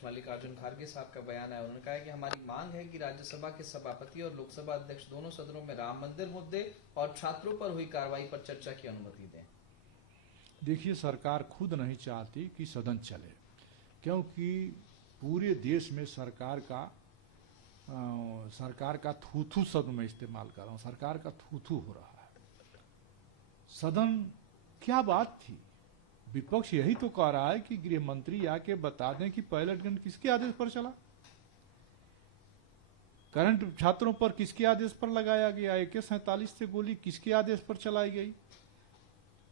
अध्यक्ष मल्लिकार्जुन खड़गे साहब का बयान है। उन्होंने कहा है कि हमारी मांग है कि राज्यसभा के सभापति और लोकसभा अध्यक्ष दोनों सदनों में राम मंदिर मुद्दे और छात्रों पर हुई कार्रवाई पर चर्चा की अनुमति दें। देखिए, सरकार खुद नहीं चाहती कि सदन चले, क्योंकि पूरे देश में सरकार का थू-थू शब्द मैं इस्तेमाल कर रहा हूं, सरकार का थू-थू हो रहा है। सदन क्या बात थी? विपक्ष यही तो कह रहा है कि गृह मंत्री आके बता दें कि पायलट गन किसके आदेश पर चला, करंट छात्रों पर किसके आदेश पर लगाया गया, AK-47 से गोली किसके आदेश पर चलाई गई।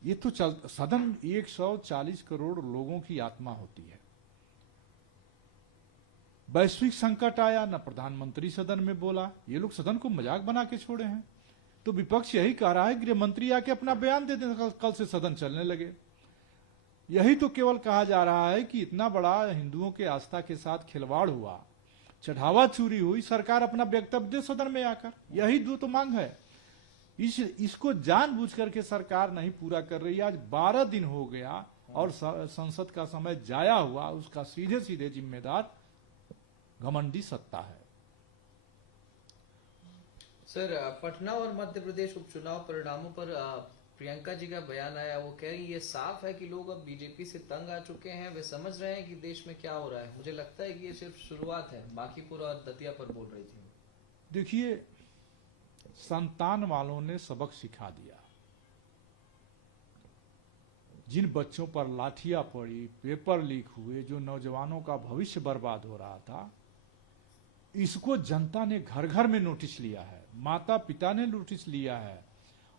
ये तो सदन 140 करोड़ लोगों की आत्मा होती है। वैश्विक संकट आया, न प्रधानमंत्री सदन में बोला, ये लोग सदन को मजाक बना के छोड़े हैं। तो विपक्ष यही कह रहा है गृह मंत्री आके अपना बयान दे दें, कल से सदन चलने लगे। यही तो केवल कहा जा रहा है कि इतना बड़ा हिंदुओं के आस्था के साथ खिलवाड़ हुआ, चढ़ावा चोरी हुई, सरकार अपना वक्तव्य दे सदन में आकर। यही दो तो मांग है। इसको जानबूझ करके सरकार नहीं पूरा कर रही है। आज 12 दिन हो गया और संसद का समय जाया हुआ, उसका सीधे सीधे जिम्मेदार घमंडी सत्ता है। सर, पटना और मध्य प्रदेश उपचुनाव परिणामों पर प्रियंका जी का बयान आया। वो कह रही ये साफ है कि लोग अब बीजेपी से तंग आ चुके हैं, वे समझ रहे हैं कि देश में क्या हो रहा है। मुझे लगता है कि ये सिर्फ शुरुआत है। बांकीपुर और दतिया पर बोल रही थी। देखिए, संतान वालों ने सबक सिखा दिया। जिन बच्चों पर लाठियां पड़ी, पेपर लीक हुए, जो नौजवानों का भविष्य बर्बाद हो रहा था, इसको जनता ने घर घर में नोटिस लिया है, माता पिता ने नोटिस लिया है।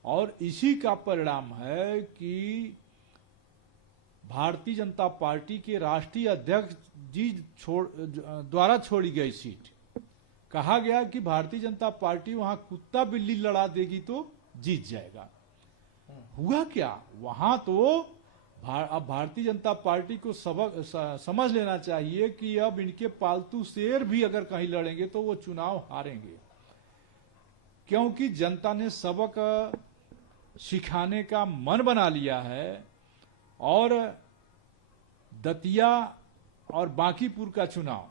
और इसी का परिणाम है कि भारतीय जनता पार्टी के राष्ट्रीय अध्यक्ष जी द्वारा छोड़ी गई सीट, कहा गया कि भारतीय जनता पार्टी वहां कुत्ता बिल्ली लड़ा देगी तो जीत जाएगा। हुआ क्या? वहां तो अब भारतीय जनता पार्टी को सबक समझ लेना चाहिए कि अब इनके पालतू शेर भी अगर कहीं लड़ेंगे तो वो चुनाव हारेंगे, क्योंकि जनता ने सबक सिखाने का मन बना लिया है। और दतिया और बांकीपुर का चुनाव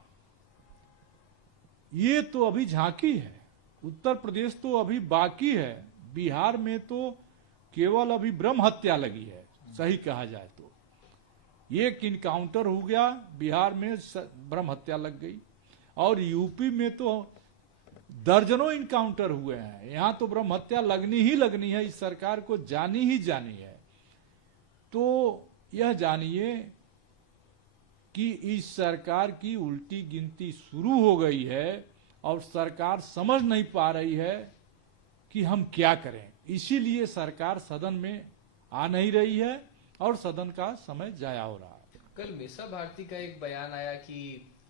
ये तो अभी झांकी है। उत्तर प्रदेश तो अभी बाकी है। बिहार में तो केवल अभी ब्रह्म हत्या लगी है, सही कहा जाए तो। एक इनकाउंटर हो गया, बिहार में ब्रह्म हत्या लग गई। और यूपी में तो दर्जनों इनकाउंटर हुए हैं। यहां तो ब्रह्म हत्या लगनी ही लगनी है, इस सरकार को जानी ही जानी है। तो यह जानिए कि इस सरकार की उल्टी गिनती शुरू हो गई है और सरकार समझ नहीं पा रही है कि हम क्या करें। इसीलिए सरकार सदन में आ नहीं रही है और सदन का समय जाया हो रहा है। कल मीसा भारती का एक बयान आया कि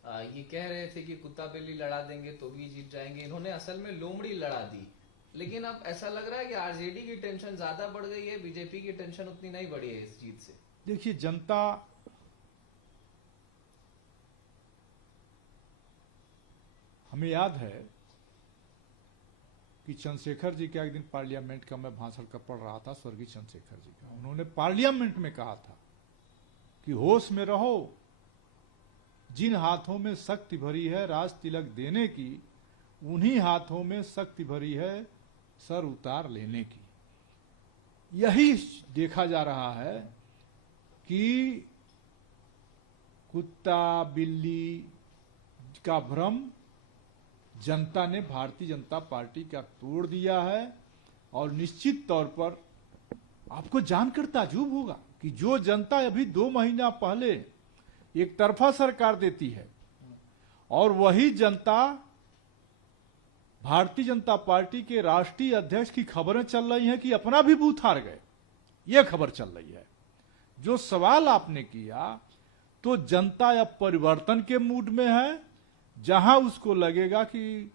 ये कह रहे थे कि कुत्ता बिल्ली लड़ा देंगे तो भी जीत जाएंगे। इन्होंने असल में लोमड़ी लड़ा दी। लेकिन अब ऐसा लग रहा है कि आरजेडी की टेंशन ज्यादा बढ़ गई है, बीजेपी की टेंशन उतनी नहीं बढ़ी है इस जीत से। देखिए, जनता हमें याद है कि चंद्रशेखर जी का एक दिन पार्लियामेंट का मैं भाषण का पढ़ रहा था, स्वर्गीय चंद्रशेखर जी का। उन्होंने पार्लियामेंट में कहा था कि होश में रहो, जिन हाथों में शक्ति भरी है राज तिलक देने की, उन्हीं हाथों में शक्ति भरी है सर उतार लेने की। यही देखा जा रहा है कि कुत्ता बिल्ली का भ्रम जनता ने भारतीय जनता पार्टी का तोड़ दिया है। और निश्चित तौर पर आपको जानकर ताज्जुब होगा कि जो जनता अभी 2 महीना पहले एक तरफा सरकार देती है, और वही जनता भारतीय जनता पार्टी के राष्ट्रीय अध्यक्ष की खबरें चल रही हैं कि अपना भी बूथ हार गए, यह खबर चल रही है। जो सवाल आपने किया, तो जनता अब परिवर्तन के मूड में है। जहां उसको लगेगा कि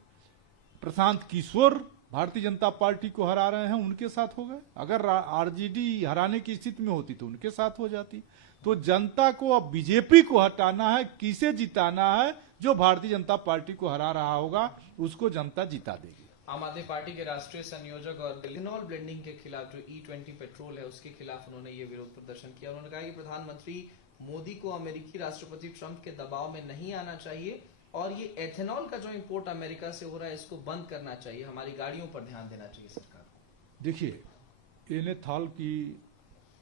प्रशांत किशोर भारतीय जनता पार्टी को हरा रहे हैं, उनके साथ हो गए। अगर आरजेडी हराने की स्थिति में होती तो उनके साथ हो जाती। तो जनता को अब बीजेपी को हटाना है, किसे जिताना है? जो भारतीय जनता पार्टी को हरा रहा होगा उसको जनता जिता देगी। आम आदमी पार्टी के राष्ट्रीय संयोजक और इथेनॉल ब्लेंडिंग के खिलाफ जो E20 पेट्रोल है उसके खिलाफ उन्होंने ये विरोध प्रदर्शन किया। उन्होंने कहा कि प्रधानमंत्री मोदी को अमेरिकी राष्ट्रपति ट्रंप के दबाव में नहीं आना चाहिए और ये एथेनॉल का जो इंपोर्ट अमेरिका से हो रहा है इसको बंद करना चाहिए, हमारी गाड़ियों पर ध्यान देना चाहिए सरकार को। देखिए एथेनॉल की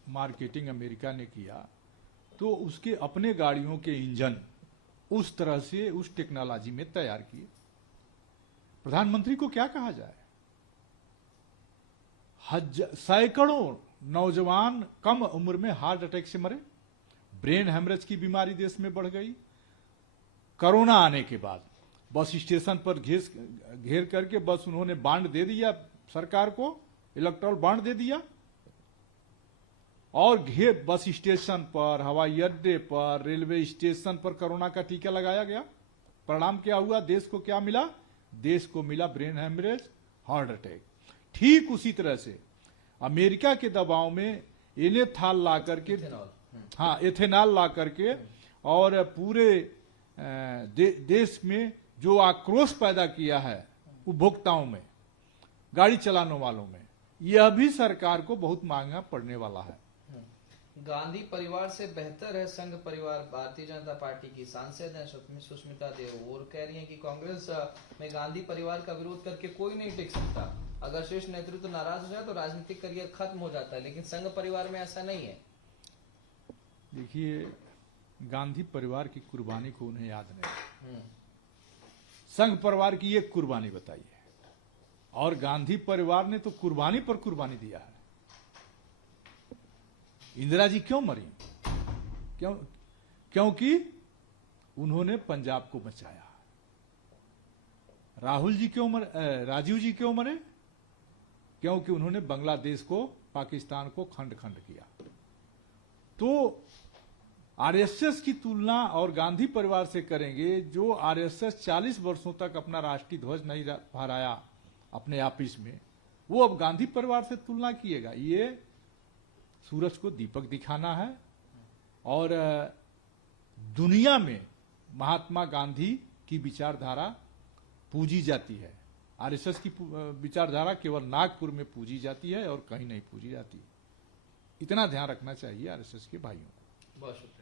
मार्केटिंग अमेरिका ने किया तो उसके अपने गाड़ियों के इंजन उस तरह से उस टेक्नोलॉजी में तैयार किए। प्रधानमंत्री को क्या कहा जाए? सैकड़ों नौजवान कम उम्र में हार्ट अटैक से मरे, ब्रेन हेमरेज की बीमारी देश में बढ़ गई। कोरोना आने के बाद बस स्टेशन पर घेर करके बस उन्होंने बांड दे दिया सरकार को, इलेक्ट्रल बांड दे दिया और घेर बस स्टेशन पर, हवाई अड्डे पर, रेलवे स्टेशन पर कोरोना का टीका लगाया गया। परिणाम क्या हुआ? देश को क्या मिला? देश को मिला ब्रेन हेमरेज, हार्ट अटैक। ठीक उसी तरह से अमेरिका के दबाव में एथेनॉल ला करके, हाँ एथेनॉल ला करके और पूरे देश में जो आक्रोश पैदा किया है उपभोक्ताओं में, गाड़ी चलाने वालों में, यह भी सरकार को बहुत महंगा पड़ने वाला है। गांधी परिवार से बेहतर है संघ परिवार, भारतीय जनता पार्टी की सांसद हैं सुष्मिता देव और कह रही हैं कि कांग्रेस में गांधी परिवार का विरोध करके कोई नहीं टिक सकता। अगर शीर्ष नेतृत्व नाराज हो जाए तो राजनीतिक करियर खत्म हो जाता है, लेकिन संघ परिवार में ऐसा नहीं है। देखिए गांधी परिवार की कुर्बानी को उन्हें याद नहीं, संघ परिवार की एक कुर्बानी बताइए। और गांधी परिवार ने तो कुर्बानी पर कुर्बानी दिया है। इंदिरा जी क्यों मरी? क्योंकि उन्होंने पंजाब को बचाया। राहुल जी क्यों मरे? राजीव जी क्यों मरे? क्योंकि उन्होंने बांग्लादेश को, पाकिस्तान को खंड खंड किया। तो आरएसएस की तुलना और गांधी परिवार से करेंगे, जो आरएसएस 40 वर्षों तक अपना राष्ट्रीय ध्वज नहीं फहराया अपने ऑफिस में, वो अब गांधी परिवार से तुलना किएगा। ये सूरज को दीपक दिखाना है। और दुनिया में महात्मा गांधी की विचारधारा पूजी जाती है, आरएसएस की विचारधारा केवल नागपुर में पूजी जाती है और कहीं नहीं पूजी जाती। इतना ध्यान रखना चाहिए आरएसएस के भाइयों को। बहुत शुक्रिया।